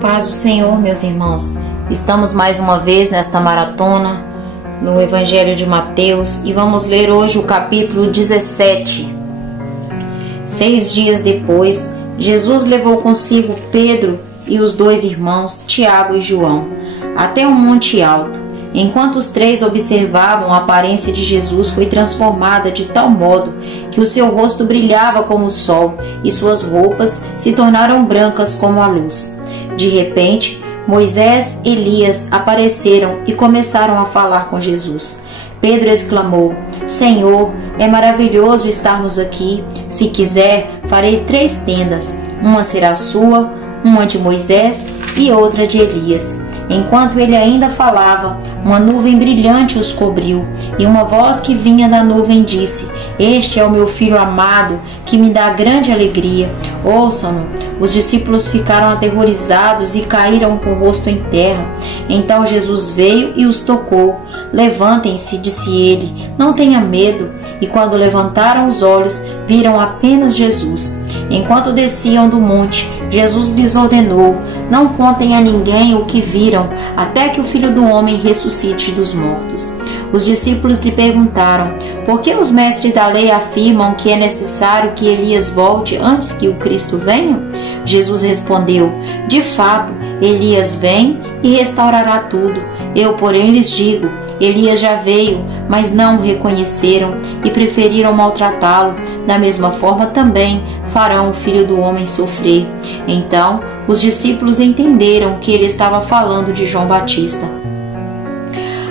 paz do Senhor, meus irmãos. Estamos mais uma vez nesta maratona no Evangelho de Mateus e vamos ler hoje o capítulo 17. 6 dias depois, Jesus levou consigo Pedro e os 2 irmãos, Tiago e João, até um monte alto. Enquanto os 3 observavam, a aparência de Jesus foi transformada de tal modo que o seu rosto brilhava como o sol e suas roupas se tornaram brancas como a luz. De repente, Moisés e Elias apareceram e começaram a falar com Jesus. Pedro exclamou: Senhor, é maravilhoso estarmos aqui. Se quiser, farei 3 tendas. Uma será sua, uma de Moisés e outra de Elias. Enquanto ele ainda falava, uma nuvem brilhante os cobriu, e uma voz que vinha da nuvem disse: Este é o meu filho amado, que me dá grande alegria. Ouçam-no. Os discípulos ficaram aterrorizados e caíram com o rosto em terra. Então Jesus veio e os tocou. Levantem-se, disse ele, não tenha medo. E quando levantaram os olhos, viram apenas Jesus. Enquanto desciam do monte, Jesus lhes ordenou: Não contem a ninguém o que viram, até que o Filho do Homem ressuscite dos mortos. Os discípulos lhe perguntaram: Por que os mestres da lei afirmam que é necessário que Elias volte antes que o Cristo venha? Jesus respondeu: De fato, Elias vem e restaurará tudo. Eu, porém, lhes digo: Elias já veio, mas não o reconheceram e preferiram maltratá-lo. Da mesma forma também farão o Filho do Homem sofrer. Então, os discípulos entenderam que ele estava falando de João Batista.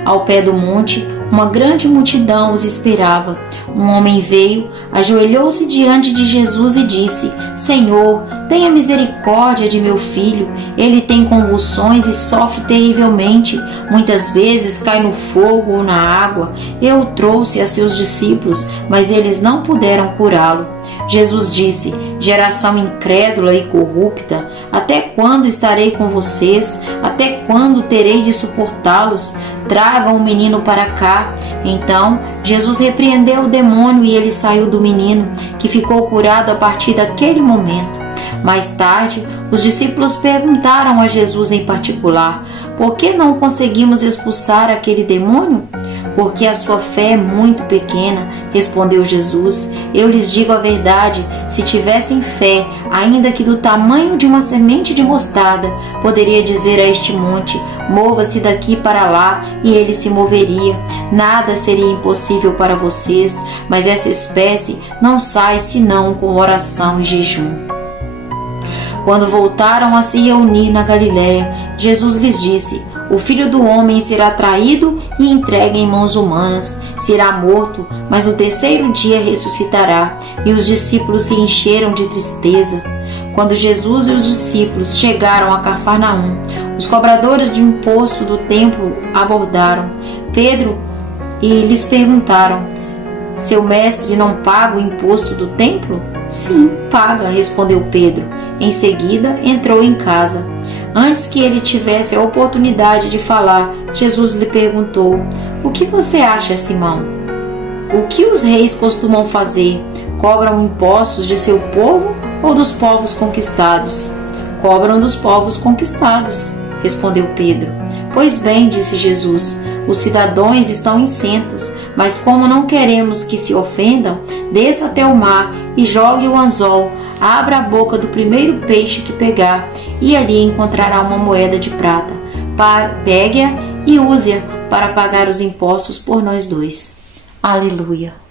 Ao pé do monte, uma grande multidão os esperava. Um homem veio, ajoelhou-se diante de Jesus e disse: Senhor, tenha misericórdia de meu filho. Ele tem convulsões e sofre terrivelmente. Muitas vezes cai no fogo ou na água. Eu o trouxe a seus discípulos, mas eles não puderam curá-lo. Jesus disse: Geração incrédula e corrupta, até quando estarei com vocês? Até quando terei de suportá-los? Tragam o menino para cá. Então Jesus repreendeu o demônio e ele saiu do menino, que ficou curado a partir daquele momento. Mais tarde, os discípulos perguntaram a Jesus em particular: Por que não conseguimos expulsar aquele demônio? Porque a sua fé é muito pequena, respondeu Jesus. Eu lhes digo a verdade, se tivessem fé, ainda que do tamanho de uma semente de mostarda, poderia dizer a este monte: mova-se daqui para lá, e ele se moveria. Nada seria impossível para vocês, mas essa espécie não sai senão com oração e jejum. Quando voltaram a se reunir na Galiléia, Jesus lhes disse: O Filho do Homem será traído e entregue em mãos humanas. Será morto, mas no 3º dia ressuscitará. E os discípulos se encheram de tristeza. Quando Jesus e os discípulos chegaram a Cafarnaum, os cobradores de imposto do templo abordaram Pedro e lhes perguntaram: Seu mestre não paga o imposto do templo? Sim, paga, respondeu Pedro. Em seguida, entrou em casa. Antes que ele tivesse a oportunidade de falar, Jesus lhe perguntou: O que você acha, Simão? O que os reis costumam fazer? Cobram impostos de seu povo ou dos povos conquistados? Cobram dos povos conquistados, respondeu Pedro. Pois bem, disse Jesus, os cidadãos estão incentos, mas como não queremos que se ofendam, desça até o mar e jogue o anzol. Abra a boca do primeiro peixe que pegar, e ali encontrará uma moeda de prata. Pegue-a e use-a para pagar os impostos por nós 2. Aleluia!